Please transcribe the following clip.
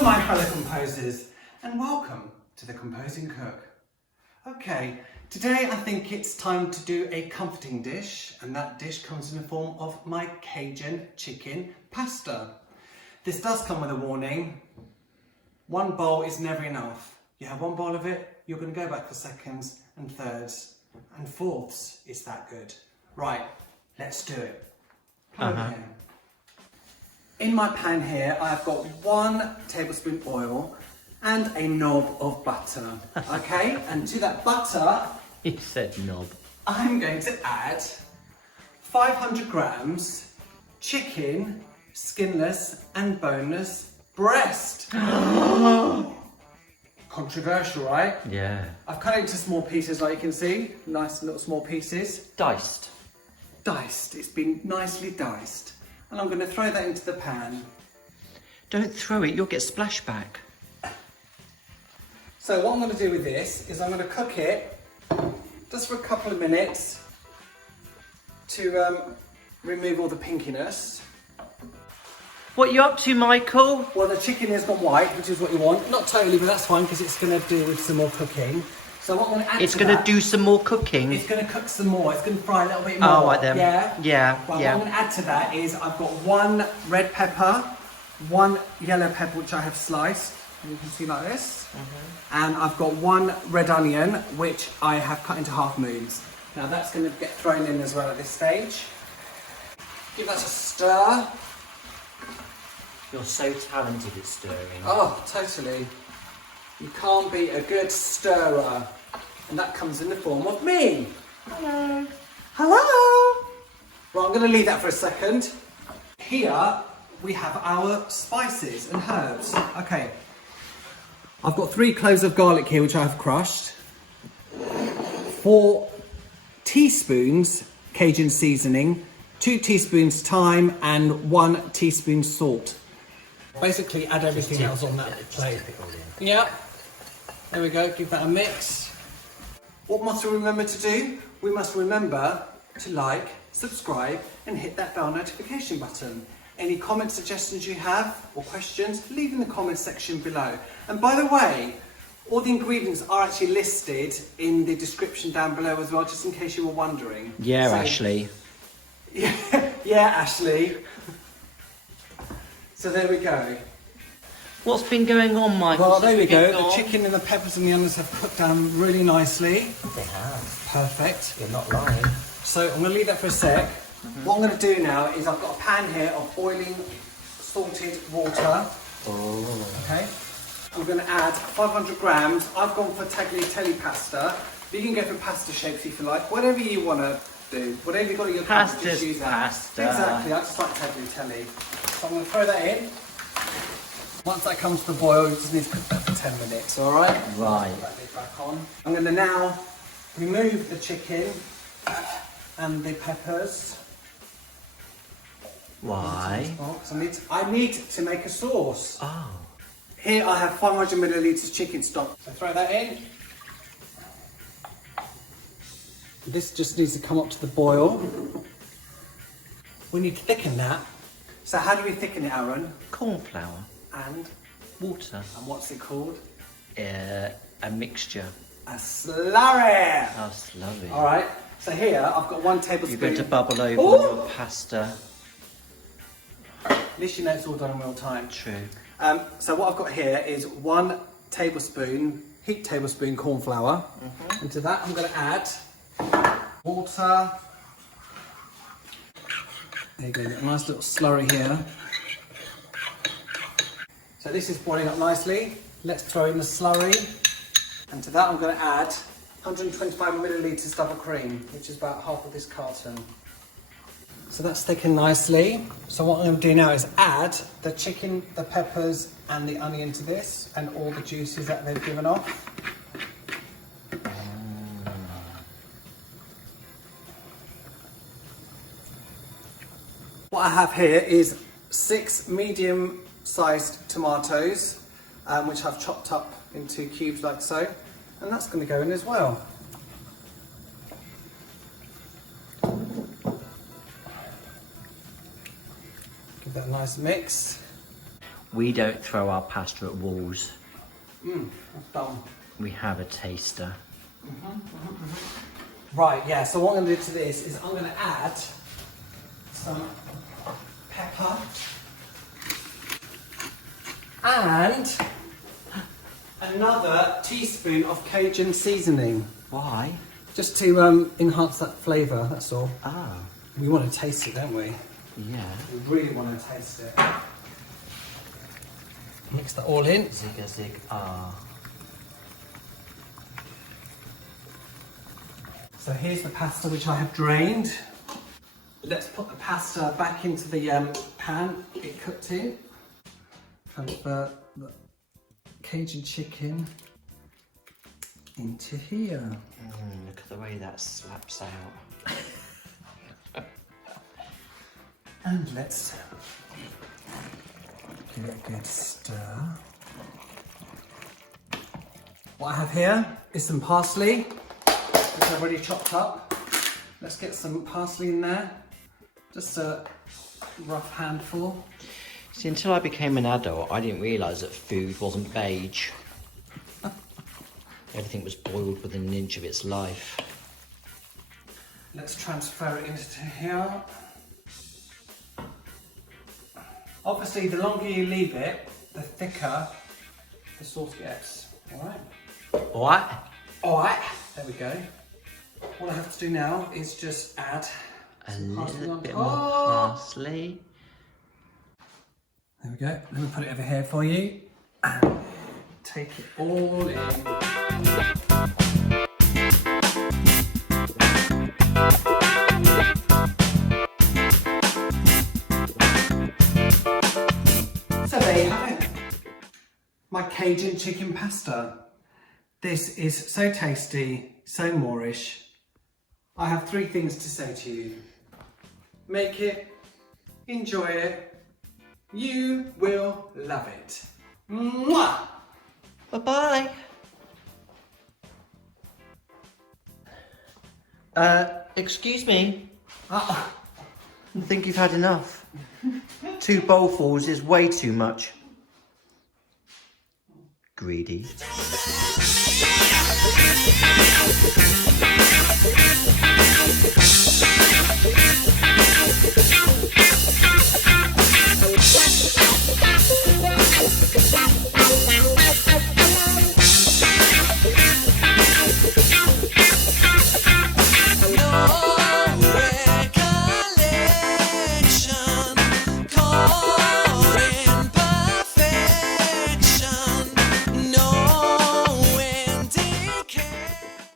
Hello my fellow composers and welcome to the Composing Cook. Okay, today I think it's time to do a comforting dish, and that dish comes in the form of my Cajun chicken pasta. This does come with a warning. One bowl is never enough. You have one bowl of it, you're going to go back for seconds and thirds and fourths. It's that good. Right, let's do it. In my pan here, I've got 1 tablespoon oil and a knob of butter. Okay, and to that butter, You said knob. I'm going to add 500 grams chicken, skinless and boneless breast. Controversial, right? Yeah. I've cut it into small pieces like you can see. Nice little small pieces. Diced. Diced, it's been nicely diced. And I'm going to throw that into the pan. Don't throw it, you'll get splashback. So what I'm going to do with this is I'm going to cook it just for a couple of minutes to remove all the pinkiness. What are you up to, Michael? Well, the chicken has gone white, which is what you want. Not totally, but that's fine because it's going to do with some more cooking. So what I'm going to add It's going to do some more cooking. It's going to cook some more. It's going to fry a little bit more. Oh, right then. Yeah? Yeah, Well, yeah. what I'm going to add to that is I've got 1 red pepper, 1 yellow pepper, which I have sliced. You can see like this. And I've got 1 red onion, which I have cut into half moons. Now that's going to get thrown in as well at this stage. Give that a stir. You're so talented at stirring. Oh, totally. You can't beat a good stirrer. And that comes in the form of me. Hello. Hello. Well, I'm going to leave that for a second. Here we have our spices and herbs. Okay. I've got 3 cloves of garlic here, which I have crushed. 4 teaspoons Cajun seasoning, 2 teaspoons thyme, and 1 teaspoon salt. Basically, add everything else on that plate. Yeah. There we go. Give that a mix. What must we remember to do? We must remember to like, subscribe, and hit that bell notification button. Any comments, suggestions you have, or questions, leave in the comments section below. And by the way, all the ingredients are actually listed in the description down below as well, just in case you were wondering. Yeah, So, Ashley. yeah, Ashley. So there we go. What's been going on, Michael? Well, there we since go. we've been The gone? chicken and the peppers and the onions have cooked down really nicely. They have. Perfect. You're not lying. So I'm going to leave that for a sec. What I'm going to do now is I've got a pan here of boiling salted water. Oh. Okay. I'm going to add 500 grams. I've gone for tagliatelle pasta. You can go for pasta shapes if you like. Whatever you want to do. Whatever you've got at your Pasta's just use that. pasta. Exactly. I just like tagliatelle. So I'm going to throw that in. Once that comes to the boil, you just need to cook that for 10 minutes, alright? Right. Put that bit back on. I'm going to now remove the chicken and the peppers. Why? I need to make a sauce. Oh. Here I have 500 millilitres chicken stock. So throw that in. This just needs to come up to the boil. We need to thicken that. So how do we thicken it, Aaron? Cornflour. And Water. what's it called? A mixture. A slurry. Oh, slurry. All right. So here I've got 1 tablespoon. You're going to bubble over Ooh. on your pasta. At least you know it's all done in real time. True. So what I've got here is 1 tablespoon, heaped tablespoon corn flour. And to that I'm going to add water. There you go, a nice little slurry here. So this is boiling up nicely. Let's throw in the slurry. And to that I'm going to add 125 millilitres double cream, which is about half of this carton. So that's thickened nicely. So what I'm going to do now is add the chicken, the peppers and the onion to this and all the juices that they've given off. What I have here is 6 medium-sized tomatoes, which I've chopped up into cubes like so, and that's going to go in as well. Give that a nice mix. We don't throw our pasta at walls. That's done. We have a taster. Right, yeah, so what I'm going to do to this is I'm going to add some pepper and another teaspoon of Cajun seasoning. Why? Just to enhance that flavour, that's all. Ah, We want to taste it, don't we? yeah. We really want to taste it. Mix that all in. Zig a zig ah. So here's the pasta which I have drained. Let's put the pasta back into the pan it cooked in. Transfer the Cajun chicken into here. Look at the way that slaps out. And let's give it a good stir. What I have here is some parsley, which I've already chopped up. Let's get some parsley in there. Just a rough handful. See, until I became an adult, I didn't realise that food wasn't beige. Everything was boiled within an inch of its life. Let's transfer it into here. Obviously, the longer you leave it, the thicker the sauce gets. Alright? What? Alright, there we go. What I have to do now is just add A some parsley little on bit top. more parsley. There we go. Let me put it over here for you. And take it all in. So there you have it. My Cajun chicken pasta. This is so tasty, so Moorish. I have 3 things to say to you. Make it, enjoy it, you will love it. Mwah! Bye-bye. Excuse me. I think you've had enough. 2 bowlfuls is way too much. Greedy.